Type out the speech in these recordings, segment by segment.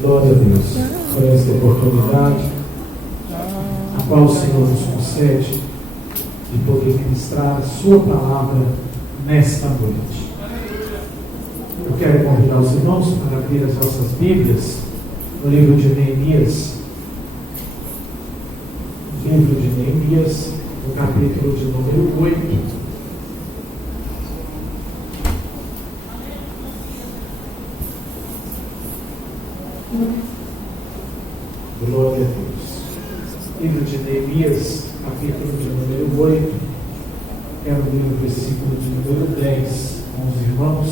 Glória a Deus por esta oportunidade, a qual o Senhor nos concede de poder ministrar a sua palavra nesta noite. Eu quero convidar os irmãos para abrir as nossas Bíblias no livro de Neemias. Livro de Neemias, no capítulo de número 8. Glória a Deus. Livro de Neemias, capítulo de número 8. Quero ler o versículo de número 10 com os irmãos.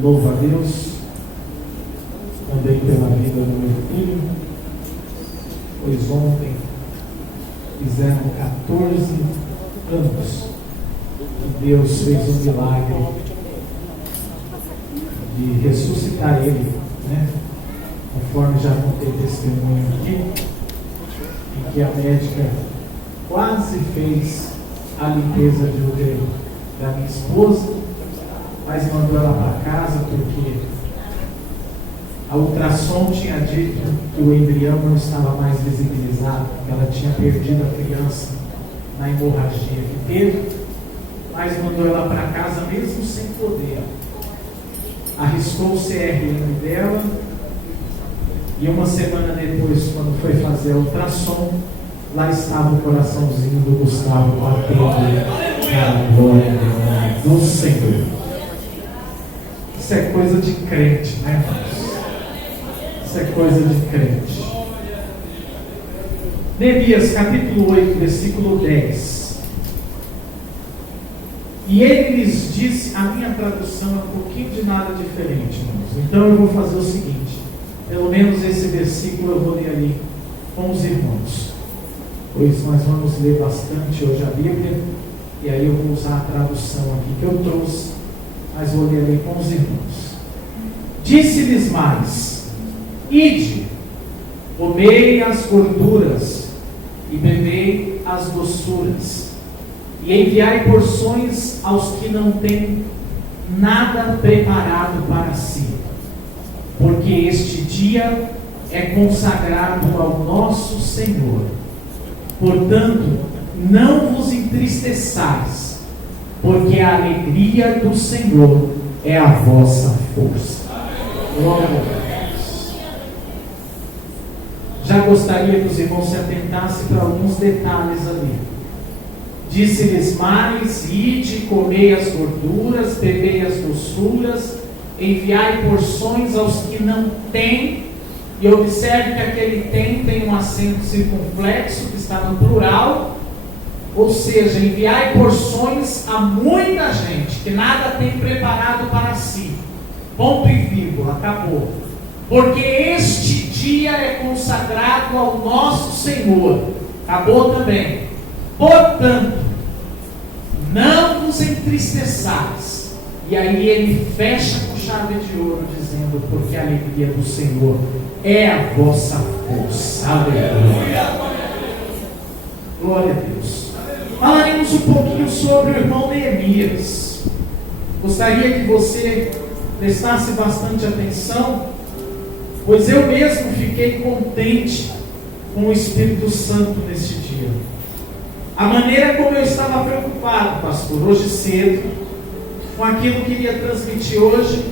Louva a Deus também pela vida do meu filho, pois ontem fizeram 14 anos que Deus fez um milagre de ressuscitar ele, né? Conforme já contei testemunho aqui, em que a médica quase fez a limpeza de útero da minha esposa, mas mandou ela para casa porque a ultrassom tinha dito que o embrião não estava mais visibilizado, que ela tinha perdido a criança na hemorragia que teve, mas mandou ela para casa mesmo sem poder. Arriscou o CRM dela e uma semana depois, quando foi fazer a ultrassom, lá estava o coraçãozinho do Gustavo batendo na glória do Senhor. Isso é coisa de crente, né, irmãos? Isso é coisa de crente. Neemias capítulo 8, versículo 10. E ele lhes disse, a minha tradução é um pouquinho de nada diferente, irmãos. Então eu vou fazer o seguinte, pelo menos esse versículo eu vou ler ali com os irmãos, pois nós vamos ler bastante hoje a Bíblia, e aí eu vou usar a tradução aqui que eu trouxe, mas vou ler ali com os irmãos. Disse-lhes mais, ide, comei as gorduras e bebei as doçuras, e enviai porções aos que não têm nada preparado para si, porque este dia é consagrado ao nosso Senhor. Portanto, não vos entristeçais, porque a alegria do Senhor é a vossa força. Glória a Deus. Já gostaria que os irmãos se atentassem para alguns detalhes ali. Disse-lhes mais, ide, comei as gorduras, bebei as doçuras, enviai porções aos que não têm, e observe que aquele tem um acento circunflexo, que está no plural, ou seja, enviai porções a muita gente, que nada tem preparado para si, ponto e vírgula, acabou, porque este dia é consagrado ao nosso Senhor, acabou também. Portanto, não vos entristeçais. E aí ele fecha com chave de ouro, dizendo, porque a alegria do Senhor é a vossa força. Aleluia. Glória a Deus. Falaremos um pouquinho sobre o irmão Neemias. Gostaria que você prestasse bastante atenção, pois eu mesmo fiquei contente com o Espírito Santo neste dia. A maneira como eu estava preocupado, pastor, hoje cedo, com aquilo que iria transmitir hoje.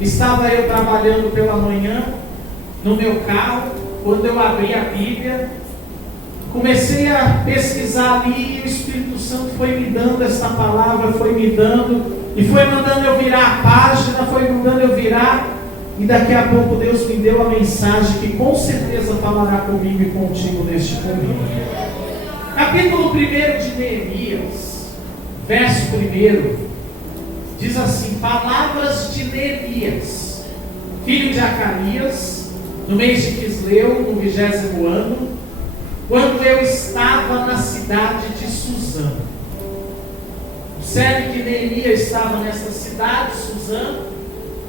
Estava eu trabalhando pela manhã, no meu carro, quando eu abri a Bíblia, comecei a pesquisar ali, e o Espírito Santo foi me dando essa palavra, foi me dando, e foi mandando eu virar a página, foi mandando eu virar, e daqui a pouco Deus me deu a mensagem que com certeza falará comigo e contigo neste domingo. Capítulo 1 de Neemias, verso 1, diz assim, palavras de Neemias, filho de Acanias, no mês de Quisleu, no 20º ano, quando eu estava na cidade de Suzã. Observe que Neemias estava nessa cidade, Suzã,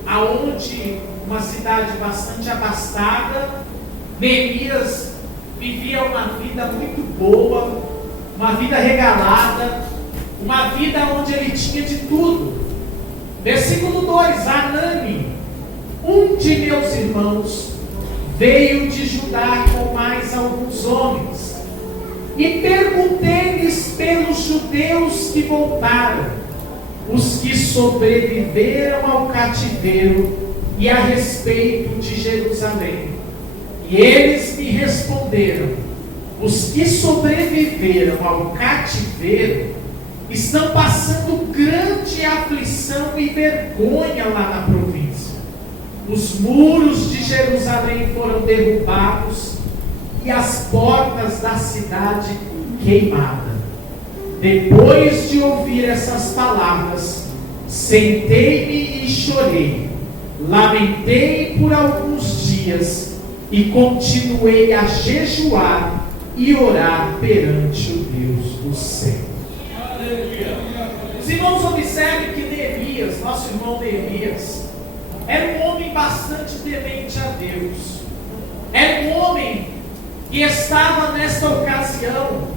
aonde uma cidade bastante abastada. Neemias vivia uma vida muito boa, uma vida regalada, uma vida onde ele tinha de tudo. Versículo 2: Anani, um de meus irmãos, veio de Judá com mais alguns homens, e perguntei-lhes pelos judeus que voltaram, os que sobreviveram ao cativeiro, e a respeito de Jerusalém. E eles me responderam: os que sobreviveram ao cativeiro estão passando grande aflição e vergonha lá na província. Os muros de Jerusalém foram derrubados e as portas da cidade queimadas. Depois de ouvir essas palavras, sentei-me e chorei. Lamentei por alguns dias e continuei a jejuar e orar perante o Deus do céu. Os irmãos observem que Neemias, nosso irmão Neemias, era um homem bastante temente a Deus. Era um homem que estava nesta ocasião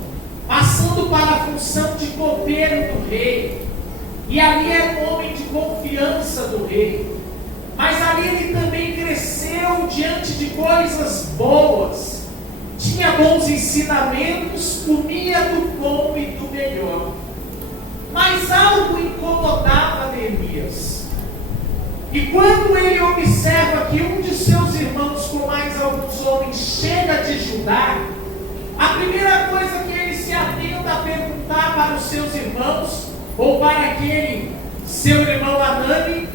passando para a função de copeiro do rei. E ali era um homem de confiança do rei. Mas ali ele também cresceu diante de coisas boas. Tinha bons ensinamentos, comia do bom e do melhor. Mas algo incomodava Neemias. E quando ele observa que um de seus irmãos com mais alguns homens chega de Judá, a primeira coisa que ele se atenta a perguntar para os seus irmãos, ou para aquele seu irmão Anani,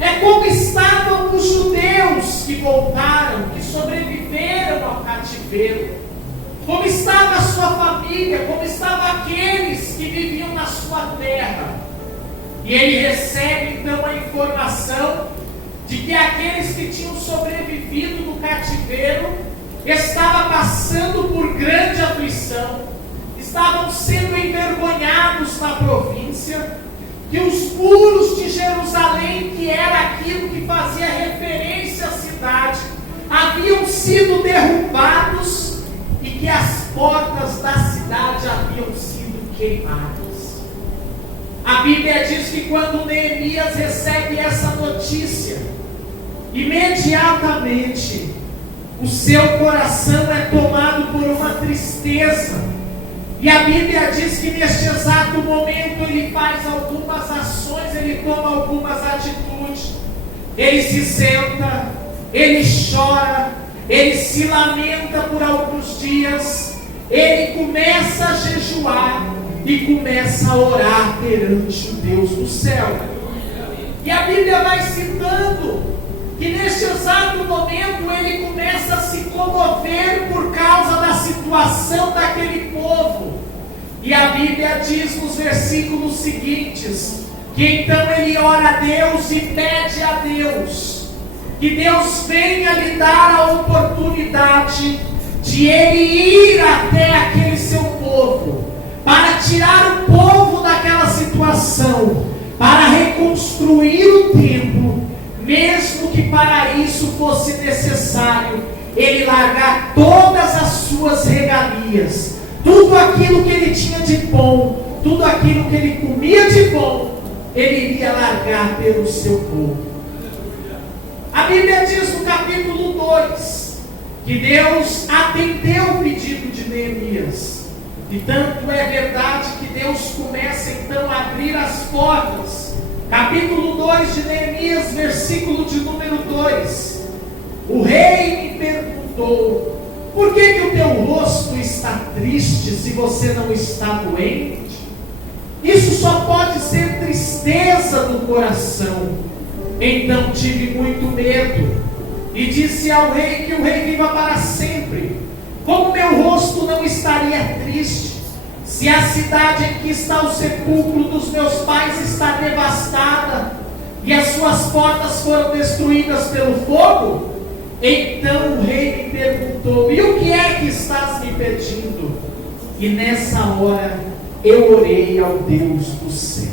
é como estavam os judeus que voltaram, que sobreviveram ao cativeiro. Como estava a sua família, como estavam aqueles que viviam na sua terra. E ele recebe então a informação de que aqueles que tinham sobrevivido no cativeiro estavam passando por grande aflição, estavam sendo envergonhados na província, que os muros de Jerusalém, que era aquilo que fazia referência à cidade, haviam sido derrubados e que as portas da cidade haviam sido queimadas. A Bíblia diz que quando Neemias recebe essa notícia, imediatamente o seu coração é tomado por uma tristeza. E a Bíblia diz que neste exato momento ele faz algumas ações, ele toma algumas atitudes. Ele se senta, ele chora, ele se lamenta por alguns dias, ele começa a jejuar e começa a orar perante o Deus do céu. E a Bíblia vai citando que neste exato momento ele começa a se comover por causa da situação daquele povo. E a Bíblia diz nos versículos seguintes, que então ele ora a Deus e pede a Deus, que Deus venha lhe dar a oportunidade de ele ir até aquele seu povo, para tirar o povo daquela situação, para reconstruir o templo, mesmo que para isso fosse necessário ele largar todas as suas regalias, tudo aquilo que ele tinha de bom, tudo aquilo que ele comia de bom, ele iria largar pelo seu povo. A Bíblia diz no capítulo 2 que Deus atendeu o pedido de Neemias. E tanto é verdade que Deus começa então a abrir as portas. Capítulo 2 de Neemias, versículo de número 2. O rei me perguntou: por que o teu rosto está triste se você não está doente? Isso só pode ser tristeza do coração. Então tive muito medo e disse ao rei que o rei viva para sempre. Como meu rosto não estaria triste, se a cidade em que está o sepulcro dos meus pais está devastada e as suas portas foram destruídas pelo fogo? Então o rei me perguntou: e o que é que estás me pedindo? E nessa hora eu orei ao Deus do céu.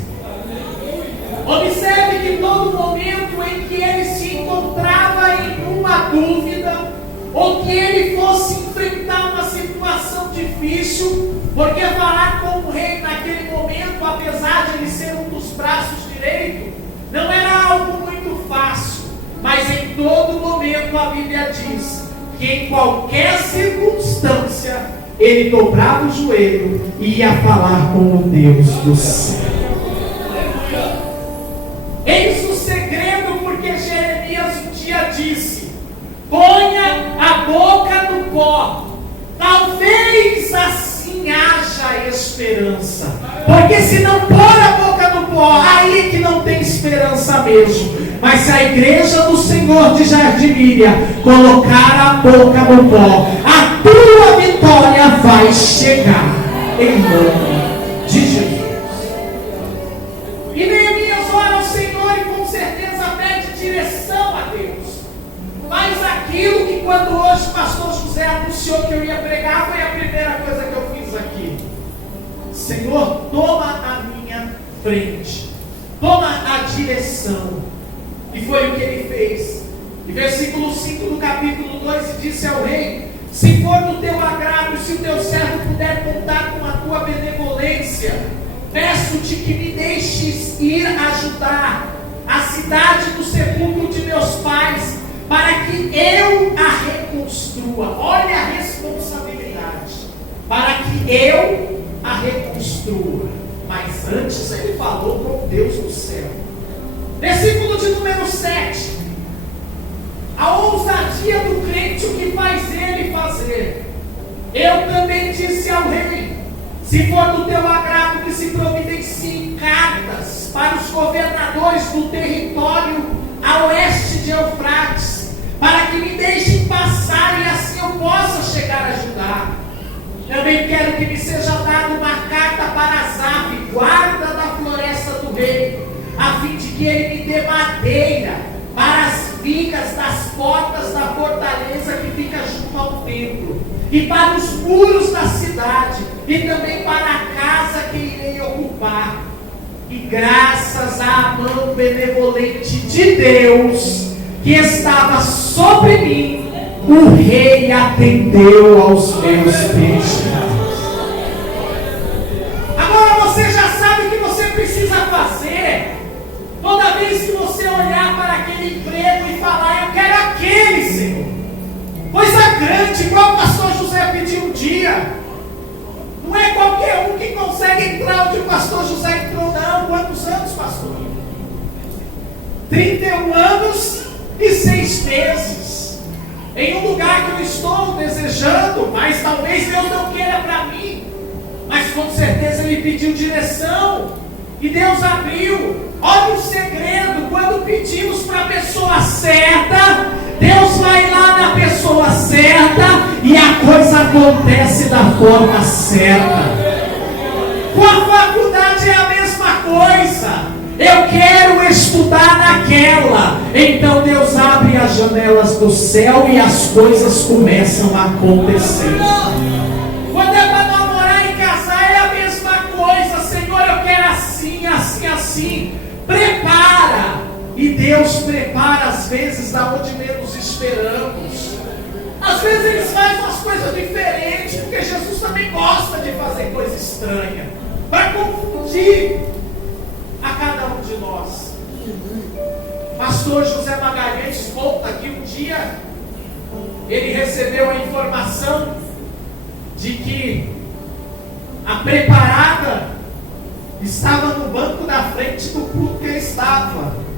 Observe que todo momento em que ele se encontrava em uma dúvida, ou que ele fosse enfrentar uma situação difícil, porque falar com o rei naquele momento, apesar de ele ser um dos braços direito não era algo muito fácil, mas em todo momento a Bíblia diz que em qualquer circunstância ele dobrava o joelho e ia falar com o Deus do céu. Eis o segredo, porque Jeremias um dia disse: ponha a boca no pó, talvez assim haja esperança. Porque se não pôr a boca no pó, aí que não tem esperança mesmo. Mas se a igreja do Senhor de Jardim Miriam colocar a boca no pó, a tua vitória vai chegar, em nome de Jesus. E Neemias ora ao Senhor e com certeza pede direção a Deus. Faz aquilo que quando hoje o pastor José anunciou que eu ia pregar, foi a primeira coisa que eu fiz aqui. Senhor, toma a minha frente, toma a direção. E foi o que ele fez. E versículo 5 do capítulo 2 disse ao rei: se for do teu agrado, se o teu servo puder contar com a tua benevolência, peço-te que me deixes ir ajudar a cidade do sepulcro de meus pais, para que eu a reconstrua. Olha a responsabilidade. Para que eu a reconstrua. Mas antes ele falou com Deus do céu. Versículo de número 7. A ousadia do crente, o que faz ele fazer. Eu também disse ao rei: se for do teu agrado, que se providenciem cartas para os governadores do território a oeste de Eufrates, para que me deixem passar e assim eu possa chegar a ajudar. Também quero que me seja dada uma carta para Asaf, guarda da floresta do rei, a fim de que ele me dê madeira para as vigas das portas da fortaleza que fica junto ao templo, e para os muros da cidade, e também para a casa que irei ocupar. E graças à mão benevolente de Deus que estava sobre mim, o rei atendeu aos meus pedidos. Agora você já sabe o que você precisa fazer. Toda vez que você olhar para aquele emprego e falar: eu quero aquele, Senhor. Coisa grande, igual o pastor José pediu um dia. Não é qualquer um que consegue entrar onde o pastor José entrou, não. Quantos anos, pastor? 31 anos e 6 meses. Em um lugar que eu estou desejando, mas talvez Deus não queira para mim. Mas com certeza Ele pediu direção. E Deus abriu. Olha o segredo: quando pedimos para a pessoa certa, Deus vai lá na pessoa certa e a coisa acontece da forma certa. Com a faculdade é a mesma coisa. Eu quero estudar naquela. Então Deus abre as janelas do céu e as coisas começam a acontecer. Quando é para namorar e casar é a mesma coisa. Senhor, eu quero assim, assim, assim. Prepara. E Deus prepara às vezes da onde menos esperamos. Às vezes Ele faz umas coisas diferentes, porque Jesus também gosta de fazer coisa estranha, para confundir a cada um de nós. Pastor José Magalhães volta aqui um dia. Ele recebeu a informação de que a preparada estava no banco da frente do culto que ele estava.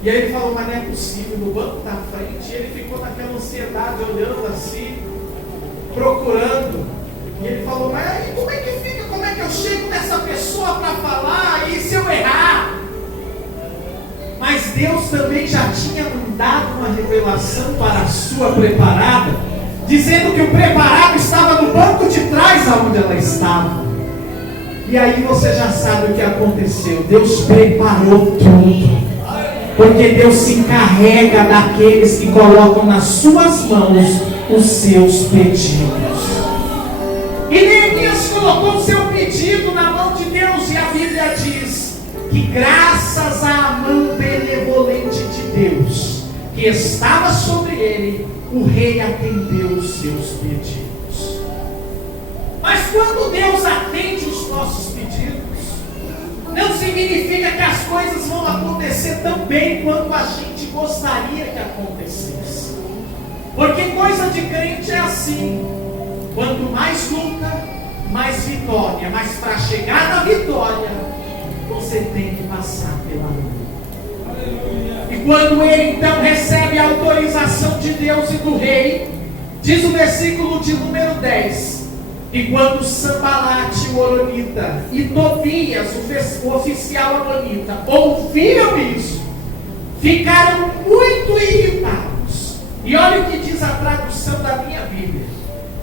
E aí ele falou: mas não é possível, no banco da frente. E ele ficou naquela ansiedade, olhando assim, procurando. E ele falou: mas aí como é que fica? Como é que eu chego nessa pessoa para falar? E se eu errar? Mas Deus também já tinha dado uma revelação para a sua preparada, dizendo que o preparado estava no banco de trás aonde ela estava. E aí você já sabe o que aconteceu. Deus preparou tudo. Porque Deus se encarrega daqueles que colocam nas suas mãos os seus pedidos. E Neemias colocou o seu pedido na mão de Deus, e a Bíblia diz que graças à mão benevolente de Deus que estava sobre ele, o rei atendeu os seus pedidos. Mas quando Deus atende os nossos pedidos, não significa significa que as coisas vão acontecer tão bem quanto a gente gostaria que acontecesse. Porque coisa de crente é assim: quanto mais luta, mais vitória. Mas para chegar na vitória, você tem que passar pela luta. E quando ele então recebe a autorização de Deus e do rei, diz o versículo de número 10: e quando Sambalate, o horonita, e Tobias, o oficial amonita, ouviram isso, ficaram muito irritados. E olha o que diz a tradução da minha Bíblia: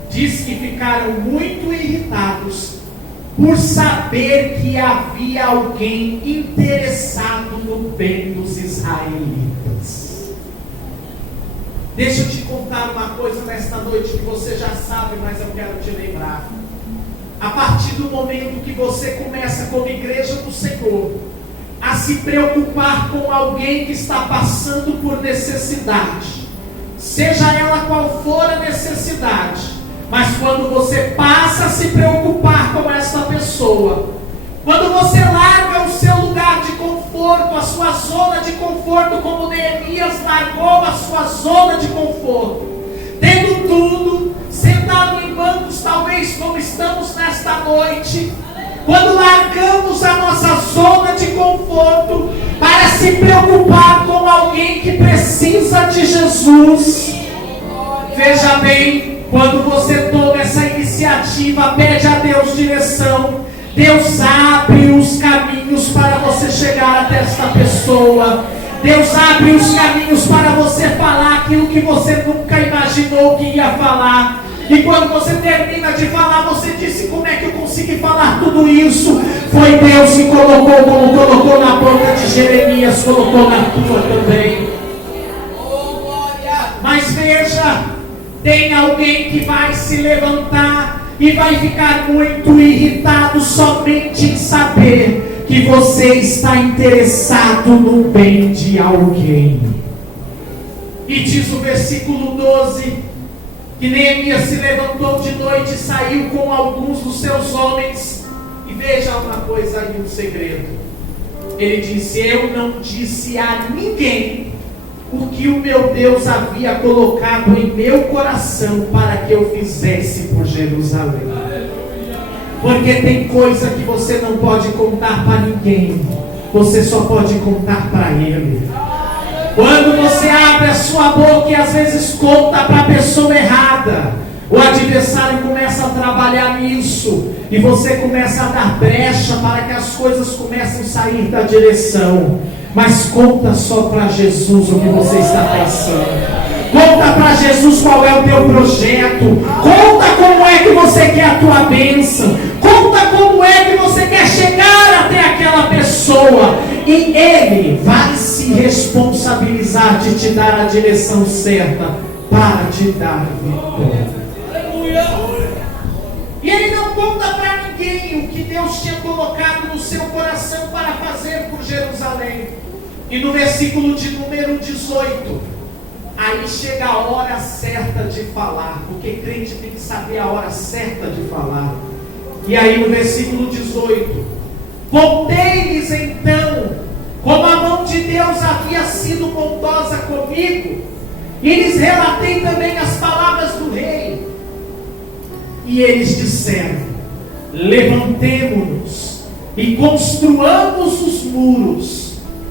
diz que ficaram muito irritados por saber que havia alguém interessado no bem dos israelitas. Deixa eu te contar uma coisa nesta noite que você já sabe, mas eu quero te lembrar. A partir do momento que você começa como igreja do Senhor a se preocupar com alguém que está passando por necessidade, seja ela qual for a necessidade, mas quando você passa a se preocupar com essa pessoa, quando você larga o seu lugar de conforto, a sua zona de conforto, como Neemias largou a sua zona de conforto, tendo tudo, sentado em bancos, talvez como estamos nesta noite, quando largamos a nossa zona de conforto para se preocupar com alguém que precisa de Jesus, veja bem, quando você toma essa iniciativa, pede a Deus direção, Deus abre os caminhos para você chegar até esta pessoa. Deus abre os caminhos para você falar aquilo que você nunca imaginou que ia falar. E quando você termina de falar, você disse: como é que eu consegui falar tudo isso? Foi Deus que colocou, como colocou na boca de Jeremias, colocou na tua também. Mas veja, tem alguém que vai se levantar e vai ficar muito irritado somente em saber que você está interessado no bem de alguém. E diz o versículo 12, que Neemias se levantou de noite e saiu com alguns dos seus homens. E veja uma coisa aí, um segredo. Ele disse: eu não disse a ninguém o que o meu Deus havia colocado em meu coração para que eu fizesse por Jerusalém. Porque tem coisa que você não pode contar para ninguém, você só pode contar para Ele. Quando você abre a sua boca e às vezes conta para a pessoa errada, o adversário começa a trabalhar nisso, e você começa a dar brecha para que as coisas comecem a sair da direção. Mas conta só para Jesus o que você está pensando. Conta para Jesus qual é o teu projeto. Conta como é que você quer a tua bênção. Conta como é que você quer chegar até aquela pessoa. E Ele vai se responsabilizar de te dar a direção certa para te dar vitória. E Ele não conta para ninguém o que Deus tinha colocado no seu coração para fazer por Jerusalém. E no versículo de número 18, aí chega a hora certa de falar, porque crente tem que saber a hora certa de falar. E aí no versículo 18, voltei-lhes então, como a mão de Deus havia sido bondosa comigo, e lhes relatei também as palavras do rei. E eles disseram: levantemo-nos e construamos os muros.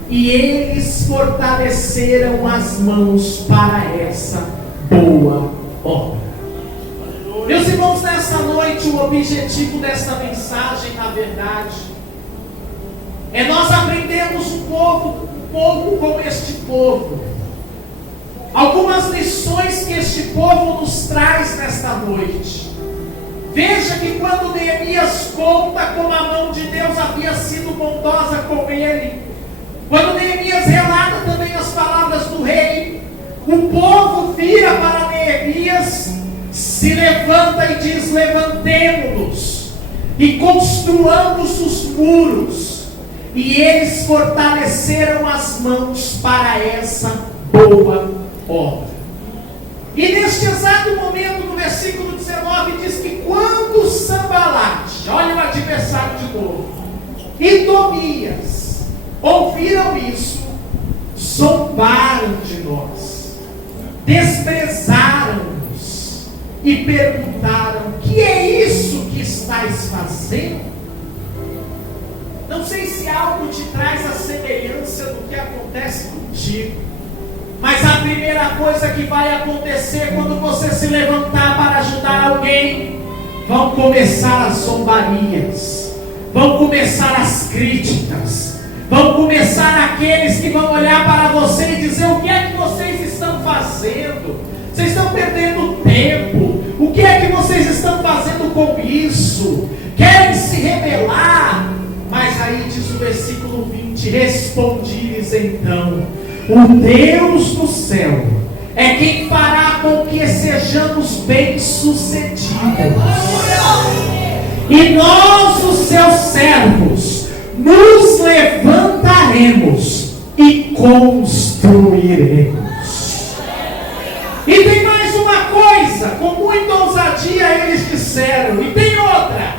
E eles fortaleceram as mãos para essa boa obra. Meus irmãos, nessa noite, o objetivo desta mensagem, na verdade, é nós aprendermos um pouco com este povo. Algumas lições que este povo nos traz nesta noite. Veja que quando Neemias conta como a mão de Deus havia sido bondosa com ele, quando Neemias relata também as palavras do rei, o povo vira para Neemias, se levanta e diz: levantemo-nos e construamos os muros. E eles fortaleceram as mãos para essa boa obra. E neste exato momento, no versículo 19, diz que quando Sambalate, olha o adversário de novo, e Tobias ouviram isso, zombaram de nós, desprezaram-nos e perguntaram: que é isso que estás fazendo? Não sei se algo te traz a semelhança do que acontece contigo, mas a primeira coisa que vai acontecer quando você se levantar para ajudar alguém, vão começar as zombarias, vão começar as críticas, vão começar aqueles que vão olhar para você e dizer: o que é que vocês estão fazendo? Vocês estão perdendo tempo. O que é que vocês estão fazendo com isso? Querem se rebelar? Mas aí diz o versículo 20: respondi-lhes então: o Deus do céu é quem fará com que sejamos bem-sucedidos, e nós, os seus servos, nos levantaremos e construiremos. E tem mais uma coisa, com muita ousadia eles disseram, e tem outra: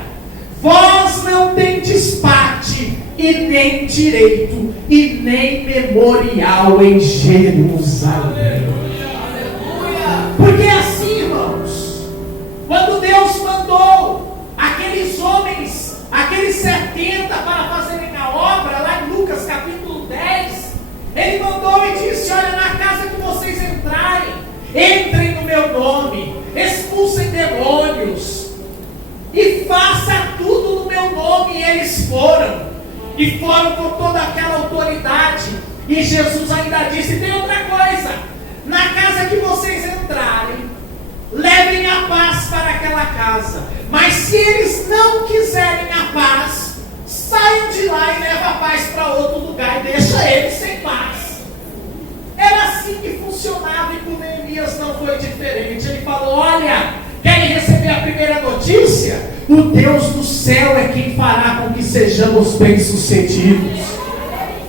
vós não tendes parte e nem direito e nem memorial em Jerusalém. Porque assim, irmãos, quando Deus mandou aqueles homens, aqueles 70 para fazerem a obra, lá em Lucas capítulo 10, Ele mandou e disse: olha, na casa que vocês entrarem, entrem no meu nome, expulsem demônios e faça tudo no meu nome. E eles foram, e foram com toda aquela autoridade. E Jesus ainda disse: tem outra coisa, na casa que vocês entrarem, levem a paz para aquela casa, mas se eles não quiserem a paz, saiam de lá e levem a paz para outro lugar e deixa eles sem paz. Era assim que funcionava, e com Neemias não foi diferente. Ele falou: olha, querem receber a primeira notícia? O Deus do céu é quem fará com que sejamos bem-sucedidos.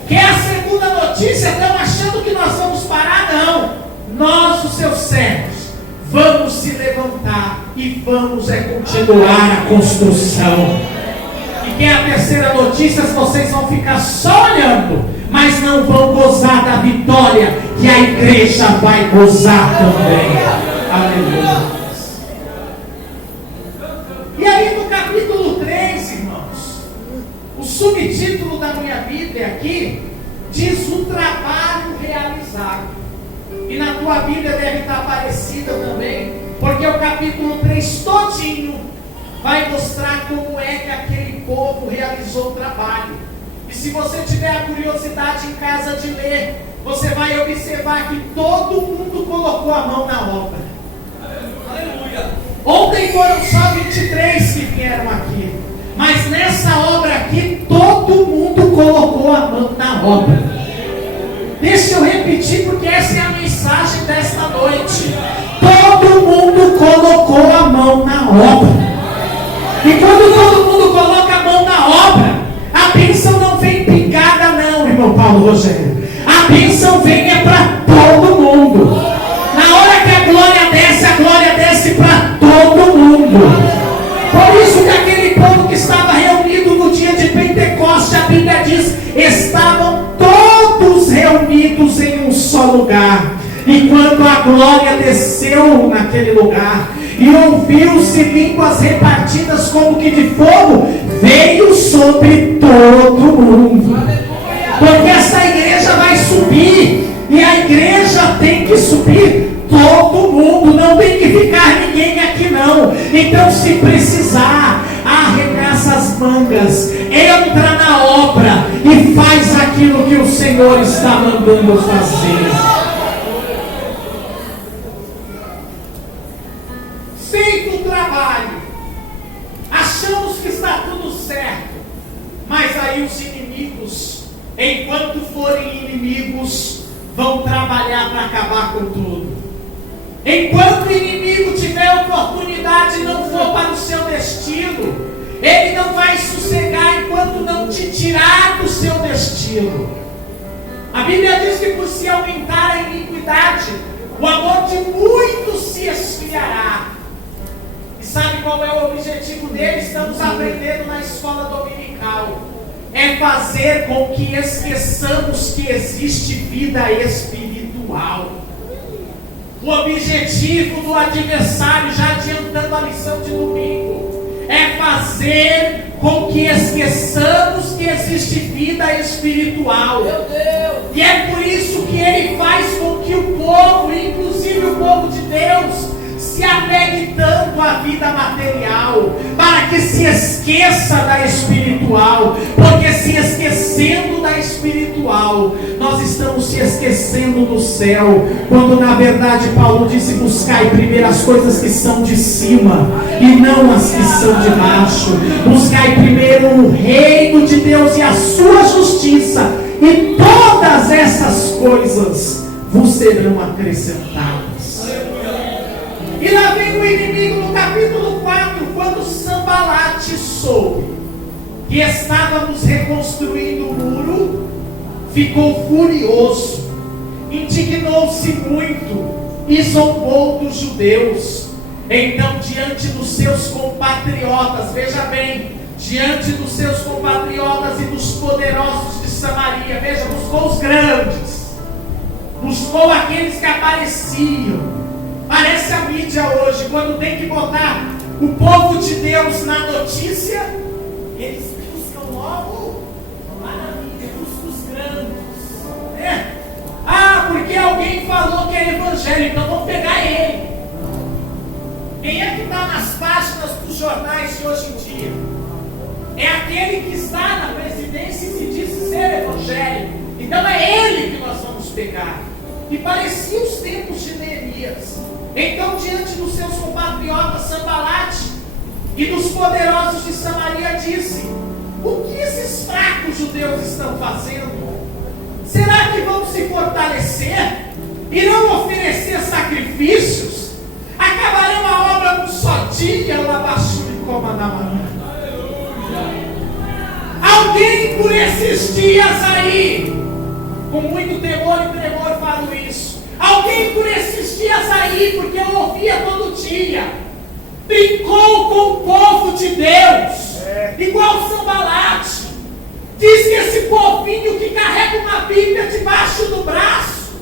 Quer a segunda notícia? Estão achando que nós vamos parar? Não. Nós, os seus servos, vamos se levantar e vamos continuar a construção. E quer a terceira notícia? Vocês vão ficar só olhando, mas não vão gozar da vitória, que a igreja vai gozar também. Aleluia. E aí no capítulo 3, irmãos, o subtítulo da minha Bíblia aqui diz: o trabalho realizado. E na tua Bíblia deve estar aparecida também, porque o capítulo 3 todinho vai mostrar como é que aquele povo realizou o trabalho. E se você tiver a curiosidade em casa de ler, você vai observar que todo mundo colocou a mão na obra. Aleluia! Ontem foram só 23 que vieram aqui, mas nessa obra aqui todo mundo colocou a mão na obra. Deixa eu repetir, porque essa é a mensagem desta noite. Todo mundo colocou a mão na obra. E quando todo mundo coloca a mão na obra, a bênção não vem pingada não, irmão Paulo Rogério. A bênção vem para todo mundo. Na hora que a glória desce para todo mundo. Por isso que aquele povo que estava reunido no dia de Pentecoste, a Bíblia diz, estavam todos reunidos em um só lugar. E quando a glória desceu naquele lugar, e ouviu-se línguas repartidas como que de fogo, veio sobre todo mundo. Porque essa igreja vai subir, e a igreja tem que subir todo mundo, não tem que ficar ninguém aqui não. Então, se precisar, arregaça as mangas, entra na obra e faz aquilo que o Senhor está mandando fazer. Feito o trabalho, achamos que está tudo certo, mas aí os inimigos, enquanto forem inimigos, vão trabalhar para acabar com tudo. Enquanto o inimigo tiver oportunidade e não for para o seu destino, ele não vai sossegar enquanto não te tirar do seu destino. A Bíblia diz que por se aumentar a iniquidade, o amor de muitos se esfriará. E sabe qual é o objetivo dele? Estamos aprendendo na escola dominical. é fazer com que esqueçamos que existe vida espiritual. O objetivo do adversário, já adiantando a lição de domingo, é fazer com que esqueçamos que existe vida espiritual. Meu Deus. E é por isso que ele faz com que o povo, inclusive o povo de Deus, se apegue tanto à vida material, para que se esqueça da espiritual, porque se esquecendo da espiritual, nós estamos se esquecendo do céu, quando na verdade Paulo disse: buscai primeiro as coisas que são de cima, e não as que são de baixo. Buscai primeiro o reino de Deus e a sua justiça, e todas essas coisas vos serão acrescentadas. E lá vem o inimigo no capítulo 4, quando Sambalate soube que estávamos reconstruindo o muro, ficou furioso, indignou-se muito e zombou dos judeus. Então, diante dos seus compatriotas, veja bem, diante dos seus compatriotas e dos poderosos de Samaria, veja, buscou os grandes, buscou aqueles que apareciam. Parece a mídia hoje, quando tem que botar o povo de Deus na notícia, eles buscam logo lá na mídia, buscam os grandes. É. Ah, porque alguém falou que é evangelho, então vamos pegar ele. Quem é que está nas páginas dos jornais de hoje em dia? É aquele que está na presidência e se diz ser evangélico. Então é ele que nós vamos pegar. E parecia os tempos de Neemias. Então, diante dos seus compatriotas Sambalate e dos poderosos de Samaria, disse: o que esses fracos judeus estão fazendo? Será que vão se fortalecer? Irão oferecer sacrifícios? Acabarão a obra num só dia? Alguém por esses dias aí, com muito temor e tremor falo isso, alguém por esses dias aí, porque eu ouvia todo dia, brincou com o povo de Deus, igual Sambalate. Diz que esse povinho que carrega uma Bíblia debaixo do braço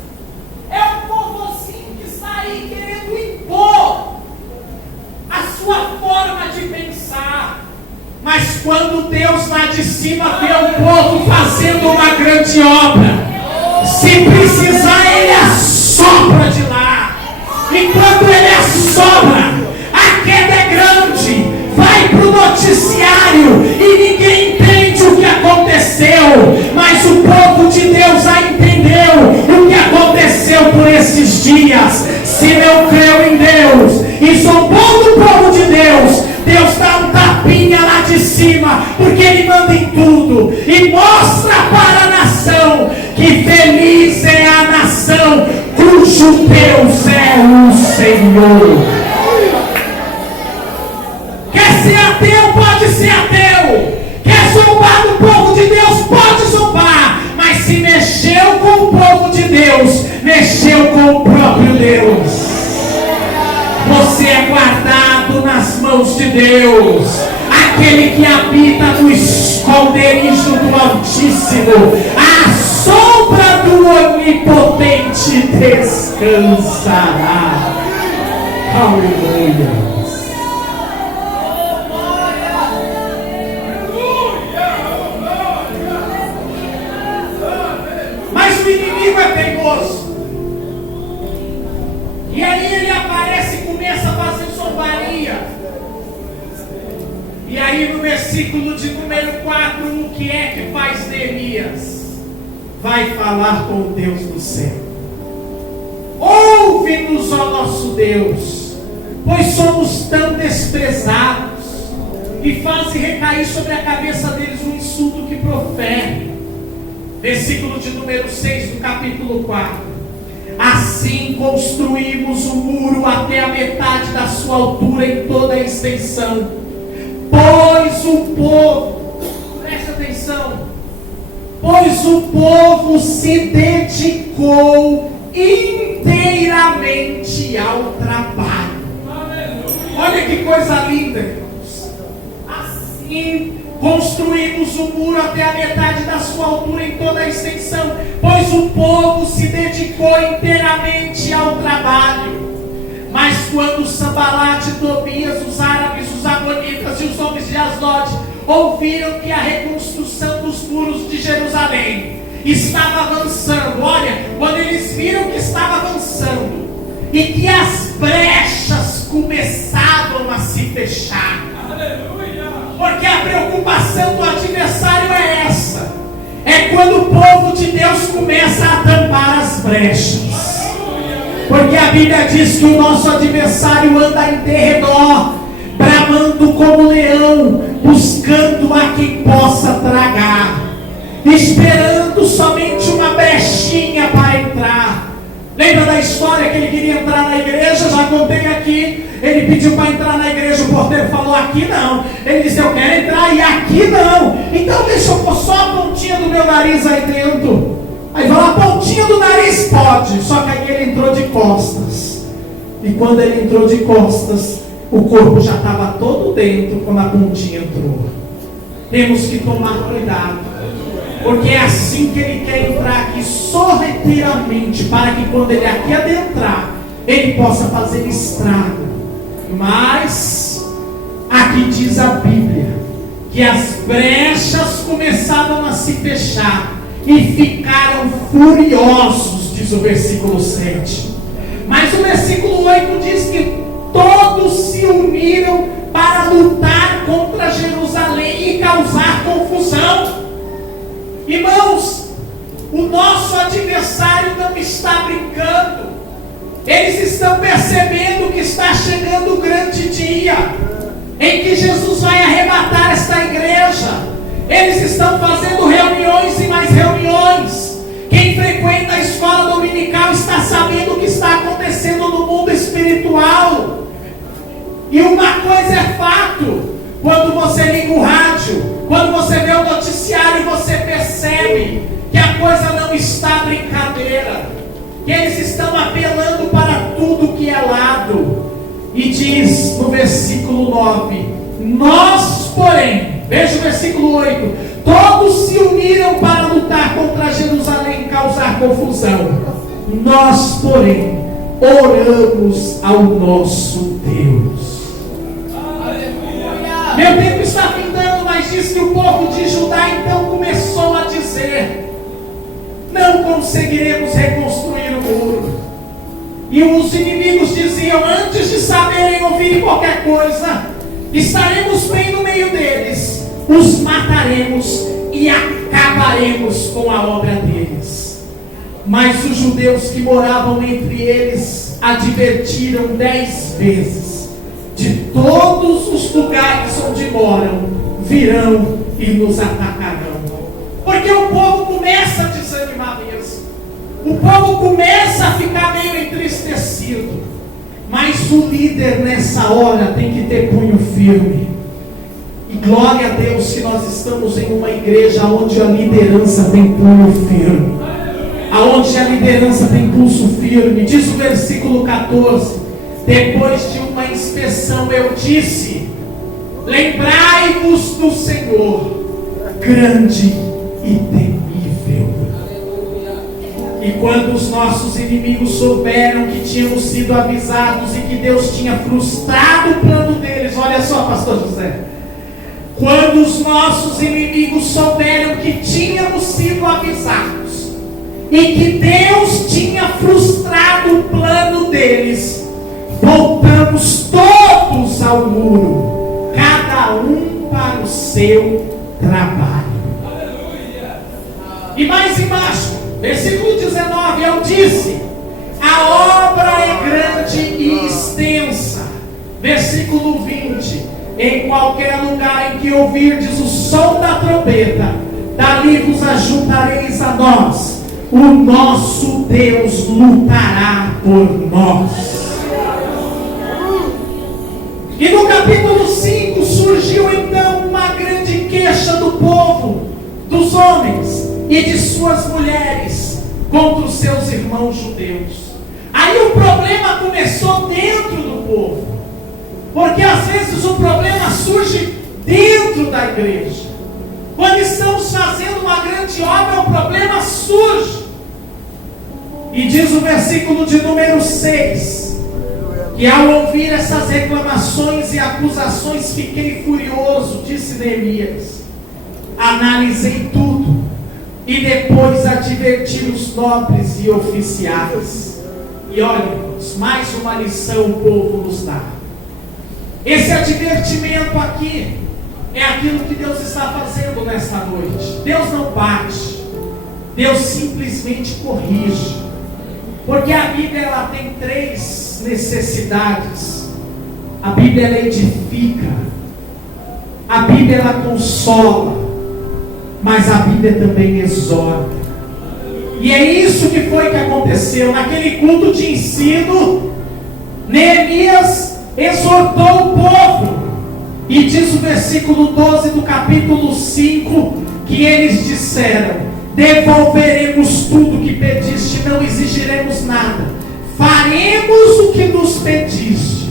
é um povozinho que está aí querendo impor a sua forma de pensar. Mas quando Deus lá de cima vê o povo fazendo uma grande obra, se precisar ele assopra de lá. E quando ele assopra, a queda é grande, vai para o noticiário e ninguém entende o que aconteceu, mas o povo de Deus já entendeu o que aconteceu por esses dias. Se não creu em Deus e zombou do povo de Deus, Deus dá um tapinha lá de cima, porque Ele manda em tudo e mostra para a nação que feliz é a nação cujo Deus é o Senhor. Quer ser ateu? Pode ser ateu. Quer zombar do povo de Deus? Pode zombar. Mas se mexeu com o povo de Deus, mexeu com o próprio Deus. Você é guardado nas mãos de Deus. Aquele que habita no esconderijo do Altíssimo, à sombra do Onipotente descansará. Aleluia. Mas o inimigo é teimoso. E aí ele aparece e começa a fazer zombaria. E aí no versículo de número 4, o que é que faz Neemias? Vai falar com o Deus do céu. Ouve-nos, ó nosso Deus, pois somos tão desprezados. E faz recair sobre a cabeça deles um insulto que profere. Versículo de número 6 do capítulo 4. Assim construímos o muro até a metade da sua altura em toda a extensão. Pois o povo, preste atenção, pois o povo se dedicou inteiramente ao trabalho. Olha que coisa linda, irmãos. Assim Construímos o muro até a metade da sua altura em toda a extensão, pois o povo se dedicou inteiramente ao trabalho. Mas quando Sambalate, Tobias, os árabes, os amonitas e os homens de Asdod ouviram que a reconstrução dos muros de Jerusalém estava avançando, olha, quando eles viram que estava avançando e que as brechas começavam a se fechar, porque a preocupação do adversário é essa, é quando o povo de Deus começa a tampar as brechas. Porque a Bíblia diz que o nosso adversário anda em derredor, bramando como leão, buscando a quem possa tragar, esperando somente uma brechinha para entrar. Lembra da história que ele queria entrar na igreja? Já contei aqui. Ele pediu para entrar na igreja, o porteiro falou: aqui não. Ele disse: eu quero entrar, e aqui não. Então deixa eu pôr só a pontinha do meu nariz aí dentro. Aí falou: a pontinha do nariz pode. Só que aí ele entrou de costas. E quando ele entrou de costas, o corpo já estava todo dentro quando a pontinha entrou. Temos que tomar cuidado, porque é assim que ele quer entrar aqui, sorrateiramente, para que quando ele aqui adentrar, ele possa fazer estrago. Mas aqui diz a Bíblia que as brechas começavam a se fechar e ficaram furiosos, diz o versículo 7. Mas o versículo 8 diz que todos se uniram para lutar contra Jerusalém e causar confusão. Irmãos, o nosso adversário não está brincando. Eles estão percebendo que está chegando o grande dia em que Jesus vai arrebatar esta igreja. Eles estão fazendo reuniões e mais reuniões. Quem frequenta a escola dominical está sabendo o que está acontecendo no mundo espiritual. E uma coisa é fato: quando você liga o rádio, quando você vê o noticiário, você percebe que a coisa não está brincadeira, que eles estão apelando para tudo que é lado. E diz no versículo 9: nós, porém, veja o versículo 8: todos se uniram para lutar contra Jerusalém e causar confusão. Nós, porém, oramos ao nosso Deus. Meu tempo está findando, mas diz que o povo de Judá então começou a dizer: não conseguiremos reconstruir o muro. E os inimigos diziam: antes de saberem ouvirem qualquer coisa, estaremos bem no meio deles, os mataremos e acabaremos com a obra deles. Mas os judeus que moravam entre eles advertiram 10 vezes: de todos os lugares onde moram, virão e nos atacarão. Porque o povo começa a desanimar mesmo. O povo começa a ficar meio entristecido. Mas o líder nessa hora tem que ter punho firme. E glória a Deus que nós estamos em uma igreja onde a liderança tem punho firme, aonde a liderança tem pulso firme. Diz o versículo 14: depois de uma inspeção eu disse: lembrai-vos do Senhor, grande e temível. E quando os nossos inimigos souberam que tínhamos sido avisados e que Deus tinha frustrado o plano deles, olha só, pastor José, quando os nossos inimigos souberam que tínhamos sido avisados e que Deus tinha frustrado o plano deles, voltamos todos ao muro, cada um para o seu trabalho. Aleluia. E mais embaixo, versículo 19, eu disse: a obra é grande e extensa. Versículo 20: em qualquer lugar em que ouvirdes o som da trombeta, dali vos ajuntareis a nós, o nosso Deus lutará por nós. E no capítulo 5 surgiu então uma grande queixa do povo, dos homens e de suas mulheres contra os seus irmãos judeus. Aí o problema começou dentro do povo, porque às vezes o problema surge dentro da igreja. Quando estamos fazendo uma grande obra, o problema surge. E diz o versículo de número 6, que ao ouvir essas reclamações e acusações, fiquei furioso, disse Neemias. Analisei tudo e depois adverti os nobres e oficiais. E olha, irmãos, mais uma lição o povo nos dá. Esse advertimento aqui é aquilo que Deus está fazendo nesta noite. Deus não bate, Deus simplesmente corrige. Porque a Bíblia ela tem 3 necessidades. A Bíblia ela edifica, a Bíblia ela consola, mas a Bíblia também exorta. E é isso que foi que aconteceu naquele culto de ensino. Neemias exortou o povo, e diz o versículo 12 do capítulo 5, que eles disseram: devolveremos tudo que pediste, não exigiremos nada, faremos o que nos pediste.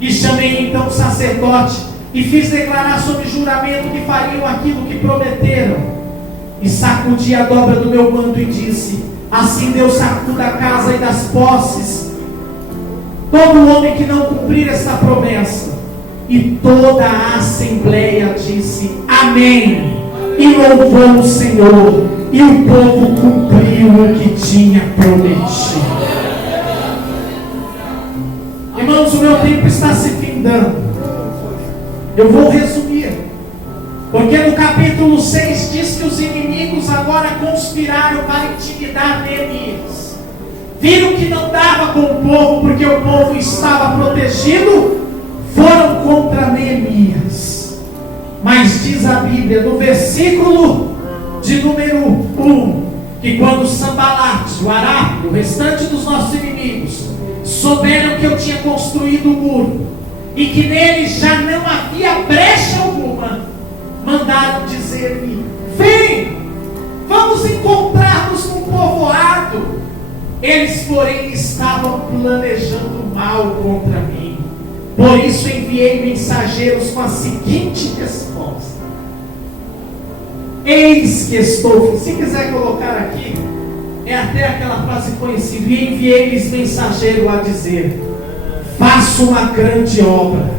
E chamei então o sacerdote e fiz declarar sob juramento que fariam aquilo que prometeram. E sacudi a dobra do meu manto e disse: assim Deus sacuda a casa e das posses todo homem que não cumprir esta promessa. E toda a assembleia disse amém, e louvou o Senhor, e o povo cumpriu o que tinha prometido. Irmãos, o meu tempo está se findando. Eu vou resumir, porque no capítulo 6 diz que os inimigos agora conspiraram para intimidar Neemias. Viram que não dava com o povo, porque o povo estava protegido, foram contra Neemias. Mas diz a Bíblia, no versículo de número 1, que quando Sambalat, o Arábio, o restante dos nossos inimigos, souberam que eu tinha construído o muro, e que nele já não havia brecha alguma, mandaram dizer-me: vem, vamos encontrar-nos com o povoado. Eles, porém, estavam planejando mal contra mim. Por isso enviei mensageiros com a seguinte resposta: eis que estou... Se quiser colocar aqui, é até aquela frase conhecida: e enviei-lhes mensageiro a dizer: faço uma grande obra,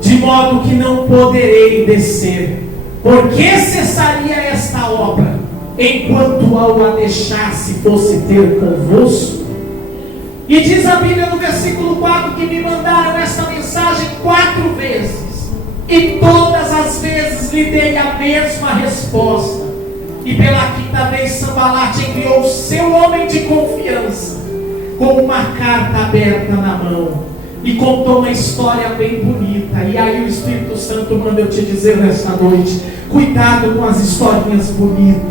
de modo que não poderei descer. Por que cessaria esta obra, enquanto ao a deixasse fosse ter convosco? E diz a Bíblia no versículo 4 que me mandaram esta mensagem 4 vezes, e todas as vezes lhe dei a mesma resposta. E pela 5ª vez Sambalat enviou seu homem de confiança com uma carta aberta na mão e contou uma história bem bonita. E aí o Espírito Santo manda eu te dizer nesta noite: cuidado com as historinhas bonitas,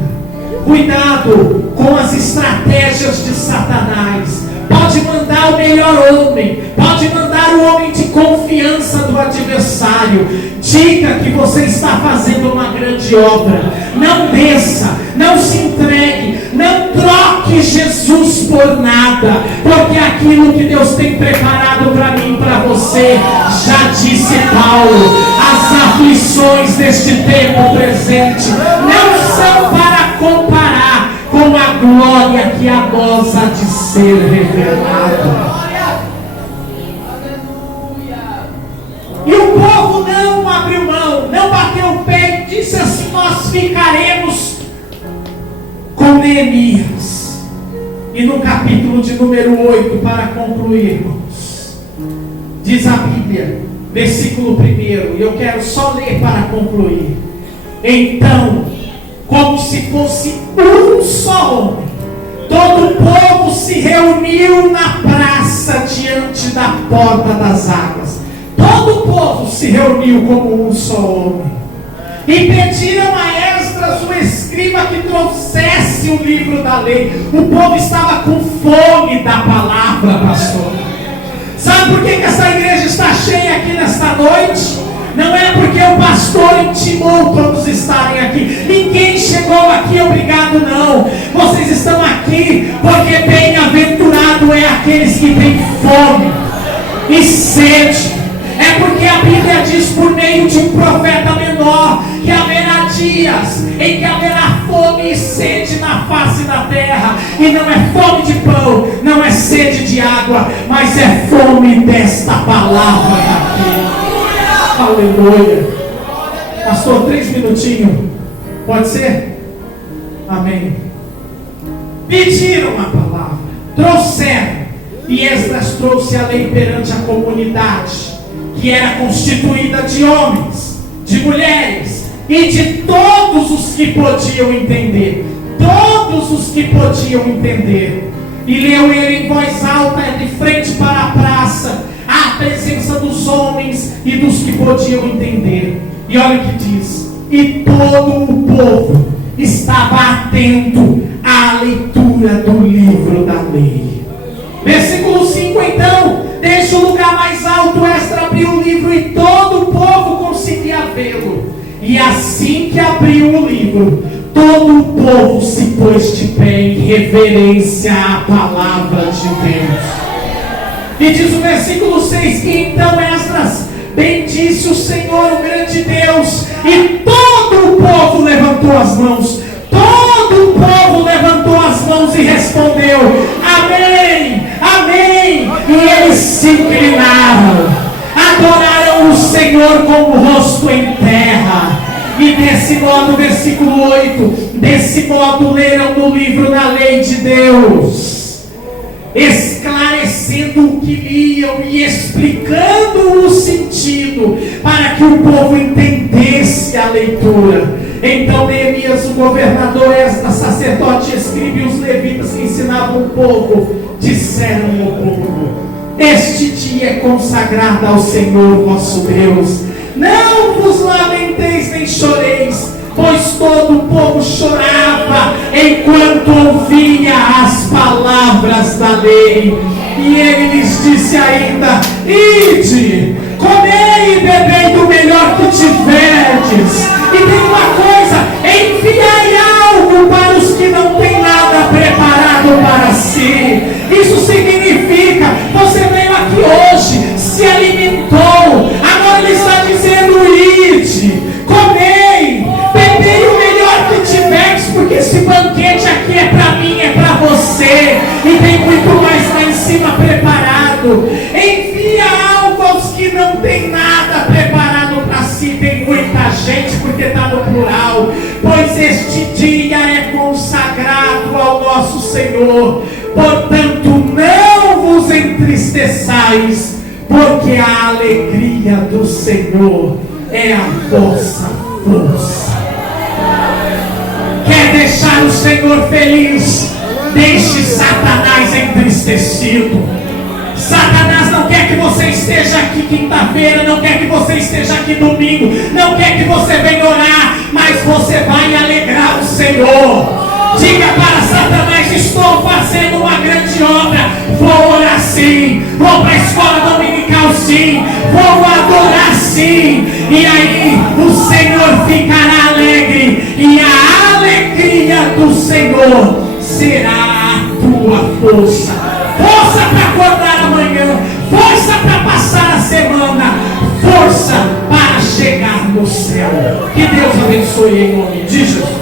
cuidado com as estratégias de Satanás. Pode mandar o melhor homem, pode mandar o homem de confiança do adversário. Diga que você está fazendo uma grande obra. Não desça, não se entregue, não troque Jesus por nada, porque aquilo que Deus tem preparado para mim e para você, já disse Paulo, as aflições deste tempo presente não são para comparar com a glória que a nós há de ser revelada. E o povo não abriu mão, não bateu o pé e disse assim: nós ficaremos com Neemias. E no capítulo de número 8, para concluirmos, diz a Bíblia, versículo 1, e eu quero só ler para concluir: então, como se fosse um só homem, todo o povo se reuniu na praça diante da porta das águas. Todo o povo se reuniu como um só homem, e pediram a Esdras, o escriba, que trouxesse o livro da lei. O povo estava com fome da palavra, pastor. Sabe por que essa igreja está cheia aqui nesta noite? Não é porque o pastor intimou todos estarem aqui. Ninguém chegou aqui obrigado, não. Vocês estão aqui porque bem-aventurado é aqueles que têm fome e sede. É porque a Bíblia diz por meio de um profeta menor que haverá dias em que haverá fome e sede na face da terra, e não é fome de pão, não é sede de água, mas é fome desta palavra daqui. Aleluia. Pastor, 3 minutinhos, pode ser? Amém. Pediram a palavra, trouxeram, e Esdras trouxe a lei perante a comunidade, que era constituída de homens, de mulheres e de todos os que podiam entender. Todos os que podiam entender. E leu ele em voz alta, de frente para a praça, à presença dos homens e dos que podiam entender. E olha o que diz: e todo o povo estava atento à leitura do livro da lei. Versículo 5 então, desde o lugar mais alto, Esdras abriu o livro e todo o povo conseguia vê-lo. E assim que abriu o livro, todo o povo se pôs de pé em reverência à palavra de Deus. E diz o versículo 6, que então Esdras bendisse o Senhor, o grande Deus, e todo o povo levantou as mãos. Todo o povo levantou as mãos e respondeu: amém, amém. E eles se inclinaram, adoraram o Senhor com o rosto em terra. E desse modo, versículo 8, desse modo leram no livro da lei de Deus, esclarecendo o que liam e explicando o sentido, para que o povo entendesse a leitura. Então Neemias, o governador, Esdras, sacerdote, escriba e os levitas que ensinavam o povo, disseram ao povo: este dia é consagrado ao Senhor vosso Deus. Não vos lamenteis nem choreis, pois todo o povo chorava enquanto ouvia as palavras da lei. E ele lhes disse ainda: ide, comei e bebei do melhor que tiverdes. E tem uma coisa: enviai algo para os que não têm nada preparado para si. Isso significa, você veio aqui hoje, se alimentou, agora ele está dizendo: ide, comei, bebei o melhor que tiverdes, porque esse banquete aqui é para mim, é para você, e tem muito mais lá em cima preparado. Envia algo aos que não têm nada preparado para si. Tem muita gente, porque está no plural, pois este dia é consagrado ao nosso Senhor. Portanto, não vos entristeçais, porque a alegria do Senhor é a vossa força. Quer deixar o Senhor feliz? Deixe Satanás entristecido. Satanás não quer que você esteja aqui quinta-feira, não quer que você esteja aqui domingo, não quer que você venha orar, mas você vai alegrar o Senhor. Diga para Satanás: estou fazendo uma grande obra, vou orar sim, vou para a escola dominical sim, vou adorar sim, e aí o Senhor ficará alegre, e a alegria do Senhor será a tua força. Força para acordar amanhã, força para passar a semana, força para chegar no céu. Que Deus abençoe em nome de Jesus.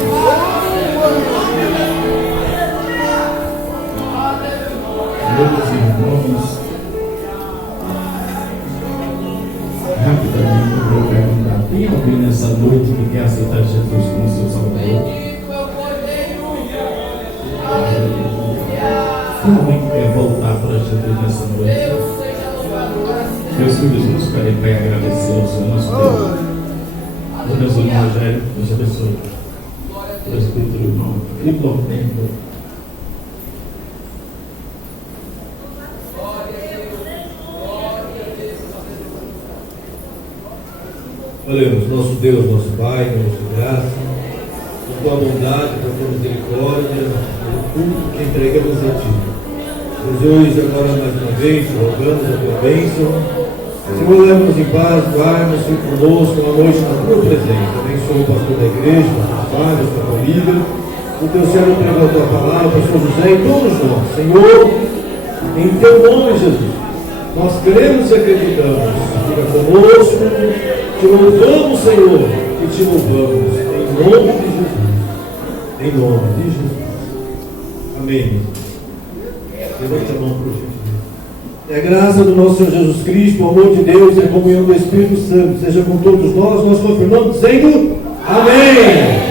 Meus irmãos, rapidamente eu vou perguntar: tem alguém nessa noite que quer aceitar Jesus como seu Salvador? Tem alguém que quer voltar para Jesus nessa noite? Meus filhos, vamos ficar de pé e agradecer ao Senhor nosso Deus. Deus do Evangelho, Deus abençoe. Presbítero, irmão, triplo tempo. Olhemos, nosso Deus, nosso Pai, nossa graça, por tua bondade, por tua misericórdia, pelo culto que entregamos a Ti. Jesus, agora mais uma vez, rogamos a tua bênção. Senhor, leva-nos em paz, guarda-nos, fique conosco uma noite na tua presença. Abençoa o pastor da igreja, o teu pai, a tua família. O teu servo entregou a tua palavra, o pastor José e todos nós. Senhor, em teu nome, Jesus, nós cremos e acreditamos. Fica conosco. Te louvamos, Senhor, e te louvamos em nome de Jesus. Em nome de Jesus. Amém. Levante a mão para o Senhor. E a graça do nosso Senhor Jesus Cristo, o amor de Deus e a comunhão do Espírito Santo seja com todos nós. Nós confirmamos dizendo amém.